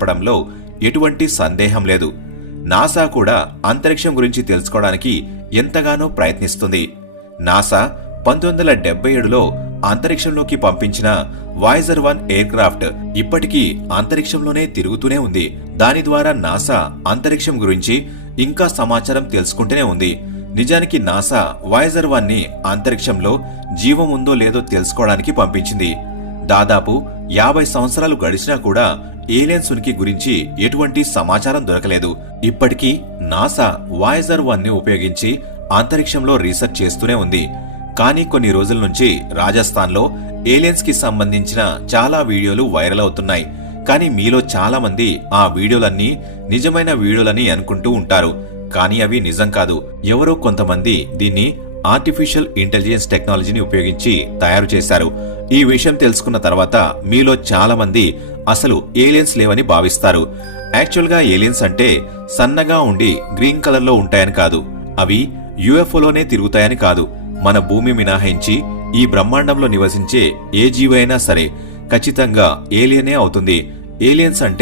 చెప్పడంలో ఎటువంటి సందేహం లేదు. నాసా కూడా అంతరిక్షం గురించి తెలుసుకోవడానికి ఎంతగానో ప్రయత్నిస్తుంది. నాసా 1977లో అంతరిక్షంలోకి పంపించిన వాయేజర్ 1 ఎయిర్ క్రాఫ్ట్ ఇప్పటికీ అంతరిక్షంలోనే తిరుగుతూనే ఉంది. దాని ద్వారా నాసా అంతరిక్షం గురించి ఇంకా సమాచారం తెలుసుకుంటూనే ఉంది. నిజానికి నాసా వాయేజర్ 1ని అంతరిక్షంలో జీవం ఉందో లేదో తెలుసుకోవడానికి పంపించింది. దాదాపు 50 సంవత్సరాలు గడిచినా కూడా ఏలియన్స్ ఉనికి గురించి ఎటువంటి సమాచారం దొరకలేదు. ఇప్పటికీ నాసా వాయేజర్ 1ని ఉపయోగించి అంతరిక్షంలో రీసెర్చ్ చేస్తూనే ఉంది. కానీ కొన్ని రోజుల నుంచి రాజస్థాన్లో ఏలియన్స్ కి సంబంధించిన చాలా వీడియోలు వైరల్ అవుతున్నాయి. కానీ మీలో చాలా మంది ఆ వీడియోలన్నీ నిజమైన వీడియోలని అనుకుంటూ ఉంటారు. కానీ అవి నిజం కాదు. ఎవరో కొంతమంది దీన్ని ఆర్టిఫిషియల్ ఇంటెలిజెన్స్ టెక్నాలజీని ఉపయోగించి తయారు చేశారు. ఈ విషయం తెలుసుకున్న తర్వాత మీలో చాలా మంది అసలు ఏలియన్స్ లేవని భావిస్తారు. యాక్చువల్గా ఏలియన్స్ అంటే సన్నగా ఉండి గ్రీన్ కలర్ లో ఉంటాయని కాదు, అవి యుఎఫ్ఓలోనే తిరుగుతాయని కాదు. మన భూమి మినహాయించి ఈ బ్రహ్మాండంలో నివసించే ఏ జీవైనా సరే ఖచ్చితంగా ఏలియనే అవుతుంది. ఏలియన్స్ అంటే